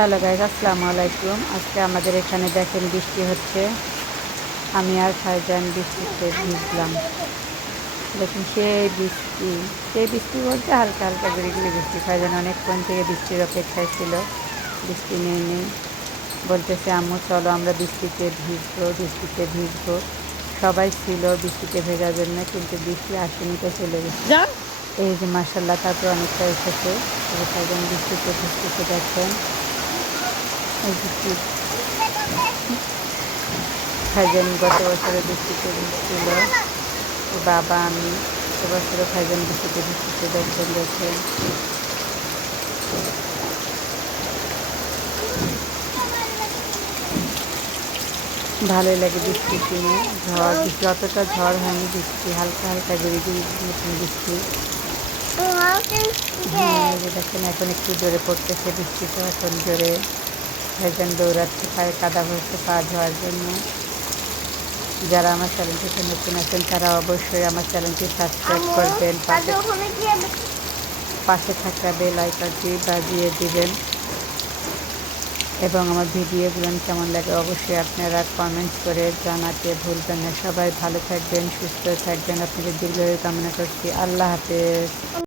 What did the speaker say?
Hello guys আসসালামু আলাইকুম। আজকে আমাদের এখানে দেখেন বৃষ্টি হচ্ছে। আমি আর ফাইজান বৃষ্টিতে ভিজলাম। দেখুন সেই বৃষ্টি সেই বৃষ্টি বলতে হালকা হালকা গুড়ি বৃষ্টি। ফাইজান অনেকক্ষণ থেকে বৃষ্টির অপেক্ষায় ছিল। বৃষ্টি নেই নেই। বলতেছে আম্মু চলো আমরা বৃষ্টিতে ভিজবো বৃষ্টিতে ভিজবো। সবাই ছিল বৃষ্টিতে ভেজার জন্য কিন্তু বৃষ্টি আসেনি তো চলে গেছে। এই যে মার্শাল্লাহ তারপর অনেকটা এসেছে। ফাইজান বৃষ্টিতে ভিজতেছে দেখেন। ফাইজান গত বছরে বৃষ্টিতে ভিজছিল ওর বাবা আমি এবছরও ফাইজান বৃষ্টিতে ভিজতেছে দেখছেন দেখেন ভালোই লাগে বৃষ্টি কিনে ঝড় বৃষ্টি অতটা ঝড় হয়নি বৃষ্টি হালকা হালকা গুড়ি গুড়ি বৃষ্টি। দেখেন এখন একটু জোরে পড়তেছে বৃষ্টিটা এখন জোরে। ভাইজান দৌড়াচ্ছে পায়ে কাদা হয়েছে পা ধোয়ার জন্য। যারা আমার চ্যানেলটিতে নতুন আছেন তারা অবশ্যই আমার চ্যানেলটি সাবস্ক্রাইব করবেন পাশে থাকা বেল আইকনটি বাজিয়ে দিবেন। এবং আমার ভিডিওগুলো কেমন লাগে অবশ্যই আপনারা কমেন্টস করে জানাতে ভুলবেন না। সবাই ভালো থাকবেন সুস্থ থাকবেন। আপনাদের দীর্ঘ কামনা করছি। আল্লাহ হাফেজ।